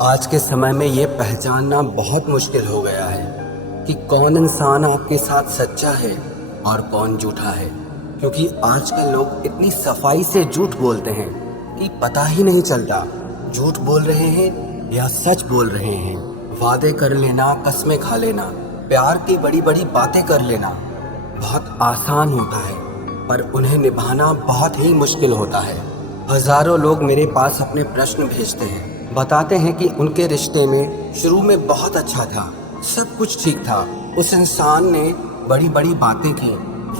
आज के समय में ये पहचानना बहुत मुश्किल हो गया है कि कौन इंसान आपके साथ सच्चा है और कौन झूठा है, क्योंकि आजकल लोग इतनी सफाई से झूठ बोलते हैं कि पता ही नहीं चलता झूठ बोल रहे हैं या सच बोल रहे हैं। वादे कर लेना, कस्में खा लेना, प्यार की बड़ी बड़ी बातें कर लेना बहुत आसान होता है, पर उन्हें निभाना बहुत ही मुश्किल होता है। हजारों लोग मेरे पास अपने प्रश्न भेजते हैं, बताते हैं कि उनके रिश्ते में शुरू में बहुत अच्छा था, सब कुछ ठीक था, उस इंसान ने बड़ी बड़ी बातें की,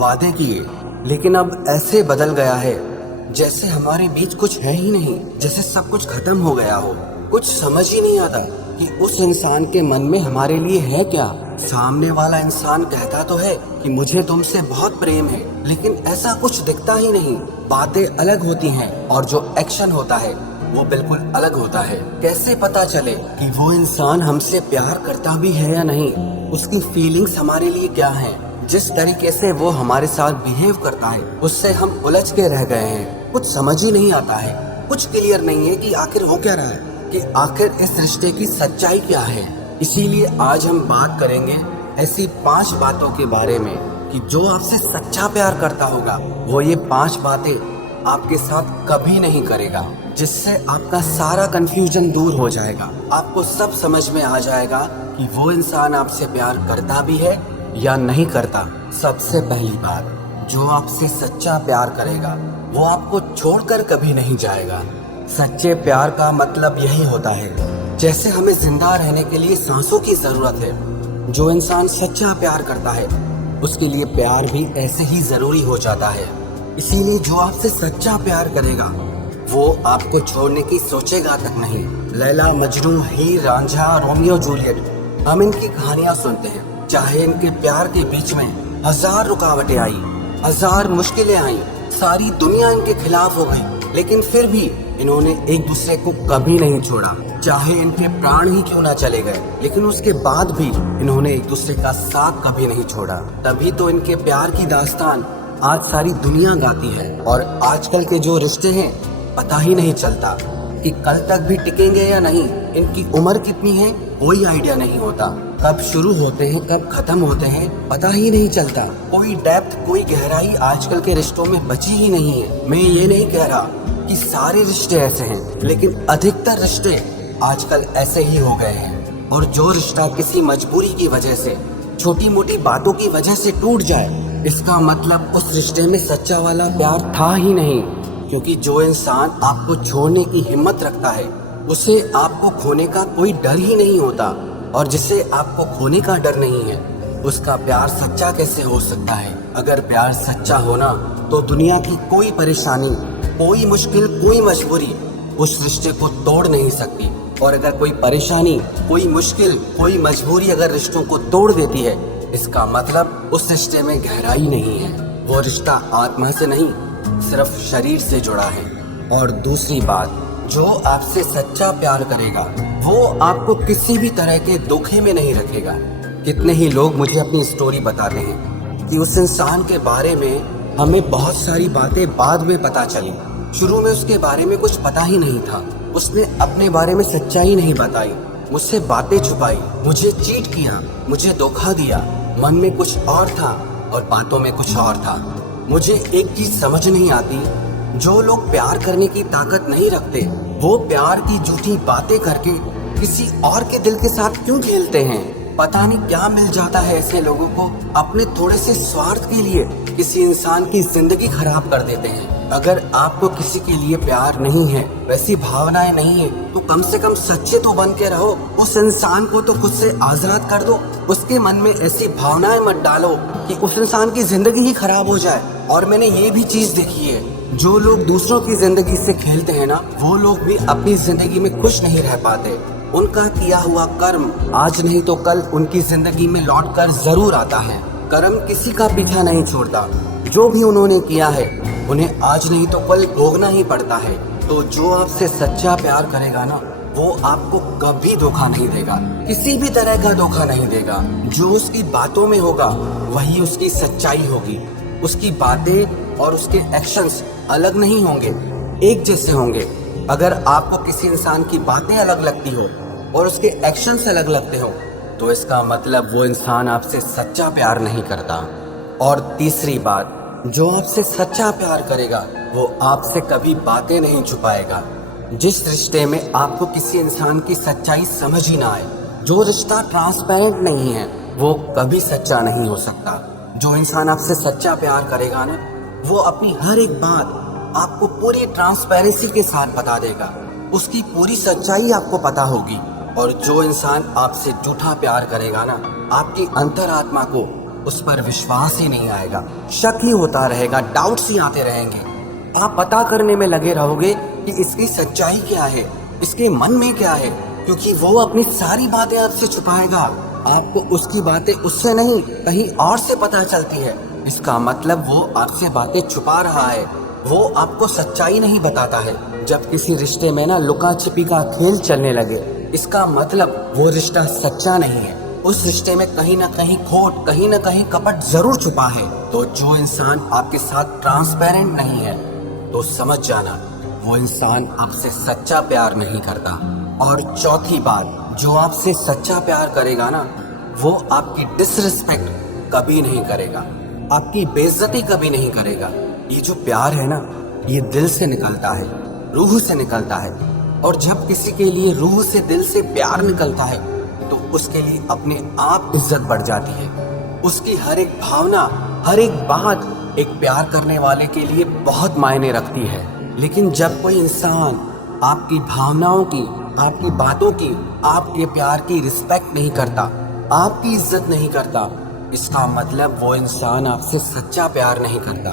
वादे किए, लेकिन अब ऐसे बदल गया है जैसे हमारे बीच कुछ है ही नहीं, जैसे सब कुछ खत्म हो गया हो। कुछ समझ ही नहीं आता कि उस इंसान के मन में हमारे लिए है क्या। सामने वाला इंसान कहता तो है कि मुझे तुमसे बहुत प्रेम है, लेकिन ऐसा कुछ दिखता ही नहीं। बातें अलग होती हैं और जो एक्शन होता है वो बिल्कुल अलग होता है। कैसे पता चले कि वो इंसान हमसे प्यार करता भी है या नहीं, उसकी फीलिंग्स हमारे लिए क्या है। जिस तरीके से वो हमारे साथ बिहेव करता है उससे हम उलझ के रह गए हैं। कुछ समझ ही नहीं आता है, कुछ क्लियर नहीं है कि आखिर हो क्या रहा है, कि आखिर इस रिश्ते की सच्चाई क्या है। इसीलिए आज हम बात करेंगे ऐसी 5 बातों के बारे में कि जो आपसे सच्चा प्यार करता होगा वो ये 5 बातें आपके साथ कभी नहीं करेगा, जिससे आपका सारा कंफ्यूजन दूर हो जाएगा। आपको सब समझ में आ जाएगा कि वो इंसान आपसे प्यार करता भी है या नहीं करता। सबसे पहली बात, जो आपसे सच्चा प्यार करेगा वो आपको छोड़कर कभी नहीं जाएगा। सच्चे प्यार का मतलब यही होता है, जैसे हमें जिंदा रहने के लिए सांसों की जरूरत है, जो इंसान सच्चा प्यार करता है उसके लिए प्यार भी ऐसे ही जरूरी हो जाता है। इसीलिए जो आपसे सच्चा प्यार करेगा वो आपको छोड़ने की सोचेगा तक नहीं। लैला मजनू, हीर रांझा, रोमियो जूलियट, हम इनकी कहानियां सुनते हैं। चाहे इनके प्यार के बीच में 1000 रुकावटें आई, 1000 मुश्किलें आई, सारी दुनिया इनके खिलाफ हो गई, लेकिन फिर भी इन्होंने एक दूसरे को कभी नहीं छोड़ा। चाहे इनके प्राण ही क्यों ना चले गए, लेकिन उसके बाद भी इन्होंने एक दूसरे का साथ कभी नहीं छोड़ा। तभी तो इनके प्यार की दास्तान आज सारी दुनिया गाती है। और आजकल के जो रिश्ते हैं पता ही नहीं चलता कि कल तक भी टिकेंगे या नहीं। इनकी उम्र कितनी है कोई आइडिया नहीं होता, कब शुरू होते हैं कब खत्म होते हैं पता ही नहीं चलता। कोई डेप्थ, कोई गहराई आजकल के रिश्तों में बची ही नहीं है। मैं ये नहीं कह रहा कि सारे रिश्ते ऐसे हैं, लेकिन अधिकतर रिश्ते आजकल ऐसे ही हो गए हैं। और जो रिश्ता किसी मजबूरी की वजह से, छोटी मोटी बातों की वजह से टूट जाए, इसका मतलब उस रिश्ते में सच्चा वाला प्यार था ही नहीं। क्योंकि जो इंसान आपको छोड़ने की हिम्मत रखता है उसे आपको खोने का कोई डर ही नहीं होता, और जिसे आपको खोने का डर नहीं है उसका प्यार सच्चा कैसे हो सकता है। अगर प्यार सच्चा होना तो दुनिया की कोई परेशानी, कोई मुश्किल, कोई मजबूरी उस रिश्ते को तोड़ नहीं सकती। और अगर कोई परेशानी, कोई मुश्किल, कोई मजबूरी अगर रिश्तों को तोड़ देती है, इसका मतलब उस रिश्ते में गहराई नहीं है। वो रिश्ता आत्मा से नहीं, सिर्फ शरीर से जुड़ा है। और दूसरी बात, जो आपसे सच्चा प्यार करेगा वो आपको किसी भी तरह के धोखे में नहीं रखेगा। कितने ही लोग मुझे अपनी स्टोरी बताते हैं कि उस इंसान के बारे में हमें बहुत सारी बातें बाद में पता चली, शुरू में उसके बारे में कुछ पता ही नहीं था, उसने अपने बारे में सच्चाई नहीं बताई, मुझसे बातें छुपाई, मुझे चीट किया, मुझे धोखा दिया। मन में कुछ और था और बातों में कुछ और था। मुझे एक चीज समझ नहीं आती, जो लोग प्यार करने की ताकत नहीं रखते वो प्यार की झूठी बातें करके किसी और के दिल के साथ क्यों खेलते हैं। पता नहीं क्या मिल जाता है ऐसे लोगों को, अपने थोड़े से स्वार्थ के लिए किसी इंसान की जिंदगी खराब कर देते हैं। अगर आपको किसी के लिए प्यार नहीं है, वैसी भावनाएं नहीं है, तो कम से कम सच्चे तो बन के रहो। उस इंसान को तो खुद से आजाद कर दो, उसके मन में ऐसी भावनाएं मत डालो कि उस इंसान की जिंदगी ही खराब हो जाए। और मैंने ये भी चीज देखी है, जो लोग दूसरों की जिंदगी से खेलते हैं ना, वो लोग भी अपनी जिंदगी में खुश नहीं रह पाते। उनका किया हुआ कर्म आज नहीं तो कल उनकी जिंदगी में लौट कर जरूर आता है। कर्म किसी का पीछा नहीं छोड़ता, जो भी उन्होंने किया है उन्हें आज नहीं तो कल भोगना ही पड़ता है। तो जो आपसे सच्चा प्यार करेगा ना, वो आपको कभी धोखा नहीं देगा, किसी भी तरह का धोखा नहीं देगा। जो उसकी बातों में होगा वही उसकी सच्चाई होगी। उसकी बातें और उसके एक्शंस अलग नहीं होंगे, एक जैसे होंगे। अगर आपको किसी इंसान की बातें अलग लगती हो और उसके एक्शंस अलग लगते हो, तो इसका मतलब वो इंसान आपसे सच्चा प्यार नहीं करता। और तीसरी बात, जो आपसे सच्चा प्यार करेगा वो आपसे कभी बातें नहीं छुपाएगा। जिस रिश्ते में आपको किसी इंसान की सच्चाई समझ ही ना आए, जो रिश्ता ट्रांसपेरेंट नहीं है, वो कभी सच्चा नहीं हो सकता। जो इंसान आपसे सच्चा प्यार करेगा ना, वो अपनी हर एक बात आपको पूरी ट्रांसपेरेंसी के साथ बता देगा, उसकी पूरी सच्चाई आपको पता होगी। और जो इंसान आपसे झूठा प्यार करेगा ना, आपकी अंतरात्मा को उस पर विश्वास ही नहीं आएगा, शक ही होता रहेगा, डाउट्स ही आते रहेंगे। आप पता करने में लगे रहोगे कि इसकी सच्चाई क्या है, इसके मन में क्या है, क्योंकि वो अपनी सारी बातें आपसे छुपाएगा। आपको उसकी बातें उससे नहीं, कहीं और से पता चलती है। इसका मतलब वो आपसे बातें छुपा रहा है, वो आपको सच्चाई नहीं बताता है। जब किसी रिश्ते में ना लुका छिपी का खेल चलने लगे, इसका मतलब वो रिश्ता सच्चा नहीं है। उस रिश्ते में कहीं ना कहीं खोट, कहीं ना कहीं कपट जरूर छुपा है। तो जो इंसान आपके साथ ट्रांसपेरेंट नहीं है, तो समझ जाना वो इंसान आपसे सच्चा प्यार नहीं करता। और चौथी बात, जो आपसे सच्चा प्यार करेगा ना, वो आपकी डिसरिस्पेक्ट कभी नहीं करेगा, आपकी बेइज्जती कभी नहीं करेगा। ये जो प्यार है ना, ये दिल से निकलता है, रूह से निकलता है। और जब किसी के लिए रूह से, दिल से प्यार निकलता है, तो उसके लिए अपने आप इज्जत बढ़ जाती है। उसकी हर एक भावना, हर एक बात एक प्यार करने वाले के लिए बहुत मायने रखती है। लेकिन जब कोई इंसान आपकी भावनाओं की, आपकी बातों की, आपके प्यार की रिस्पेक्ट नहीं करता, आपकी इज्जत नहीं करता, इसका मतलब वो इंसान आपसे सच्चा प्यार नहीं करता।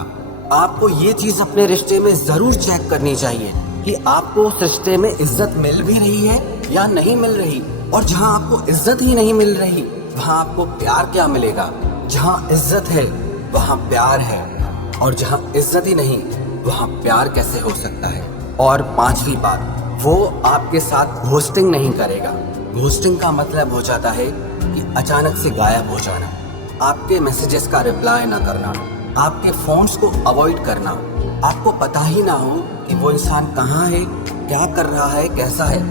आपको ये चीज अपने रिश्ते में जरूर चेक करनी चाहिए कि आपको उस रिश्ते में इज्जत मिल भी रही है या नहीं मिल रही। और जहाँ आपको इज्जत ही नहीं मिल रही, वहाँ आपको प्यार क्या मिलेगा? जहाँ इज्जत है वहाँ प्यार है, और जहाँ इज्जत ही नहीं, वहाँ प्यार कैसे हो सकता है? और पांचवी बात, वो आपके साथ घोस्टिंग नहीं करेगा। घोस्टिंग का मतलब हो जाता है कि अचानक से गायब हो जाना, आपके मैसेजेस का रिप्लाई ना करना, आपके फोन्स को अवॉइड करना, आपको पता ही ना हो कि वो इंसान कहाँ है, क्या कर रहा है, कैसा है।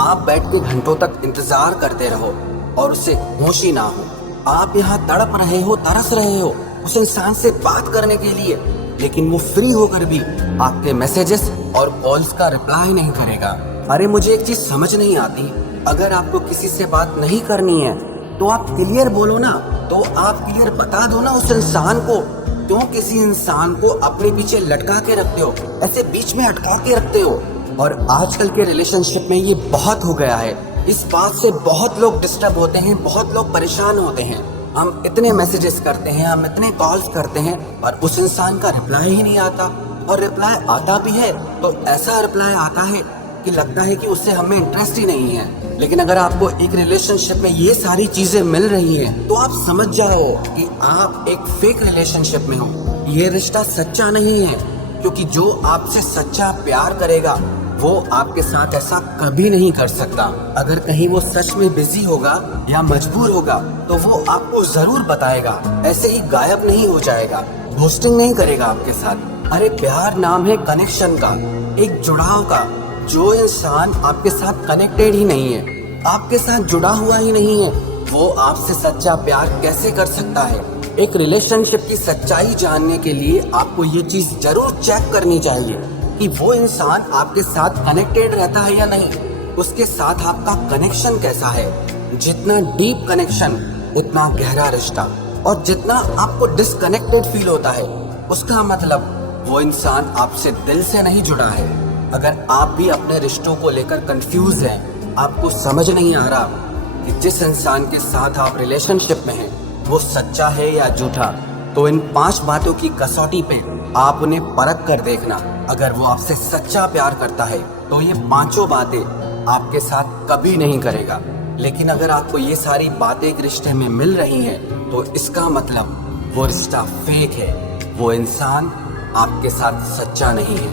आप बैठ के घंटों तक इंतजार करते रहो और उसे होश ही ना हो। आप यहाँ तड़प रहे हो, तरस रहे हो उस इंसान से बात करने के लिए, लेकिन वो फ्री होकर भी आपके मैसेजेस और कॉल्स का रिप्लाई नहीं करेगा। अरे मुझे एक चीज समझ नहीं आती, अगर आपको किसी से बात नहीं करनी है तो आप क्लियर बोलो ना, तो आप क्लियर बता दो ना उस इंसान को। क्यों किसी इंसान को अपने पीछे लटका के रखते हो, ऐसे बीच में अटका के रखते हो? और आजकल के रिलेशनशिप में ये बहुत हो गया है। इस बात से बहुत लोग डिस्टर्ब होते हैं, बहुत लोग परेशान होते हैं। हम इतने मैसेजेस करते हैं, हम इतने कॉल्स करते हैं, और उस इंसान का रिप्लाई ही नहीं आता। और रिप्लाई आता भी है तो ऐसा रिप्लाई आता है कि लगता है कि उससे हमें इंटरेस्ट ही नहीं है। लेकिन अगर आपको एक रिलेशनशिप में ये सारी चीजें मिल रही हैं, तो आप समझ जाओ कि आप एक फेक रिलेशनशिप में हो। ये रिश्ता सच्चा नहीं है, क्योंकि जो आपसे सच्चा प्यार करेगा वो आपके साथ ऐसा कभी नहीं कर सकता। अगर कहीं वो सच में बिजी होगा या मजबूर होगा तो वो आपको जरूर बताएगा, ऐसे ही गायब नहीं हो जाएगा, घोस्टिंग नहीं करेगा आपके साथ। अरे प्यार नाम है कनेक्शन का, एक जुड़ाव का। जो इंसान आपके साथ कनेक्टेड ही नहीं है, आपके साथ जुड़ा हुआ ही नहीं है, वो आपसे सच्चा प्यार कैसे कर सकता है? एक रिलेशनशिप की सच्चाई जानने के लिए आपको ये चीज जरूर चेक करनी चाहिए कि वो इंसान आपके साथ कनेक्टेड रहता है या नहीं, उसके साथ आपका कनेक्शन कैसा है। जितना डीप कनेक्शन उतना गहरा रिश्ता, और जितना आपको डिसकनेक्टेड फील होता है, उसका मतलब वो इंसान आपसे दिल से नहीं जुड़ा है। अगर आप भी अपने रिश्तों को लेकर कंफ्यूज हैं, आपको समझ नहीं आ रहा कि जिस इंसान के साथ आप रिलेशनशिप में हैं वो सच्चा है या झूठा, तो इन 5 बातों की कसौटी पे आप उन्हें परख कर देखना। अगर वो आपसे सच्चा प्यार करता है तो ये 5 बातें आपके साथ कभी नहीं करेगा। लेकिन अगर आपको ये सारी बातें एक रिश्ते में मिल रही हैं, तो इसका मतलब वो रिश्ता फेक है, वो इंसान आपके साथ सच्चा नहीं है।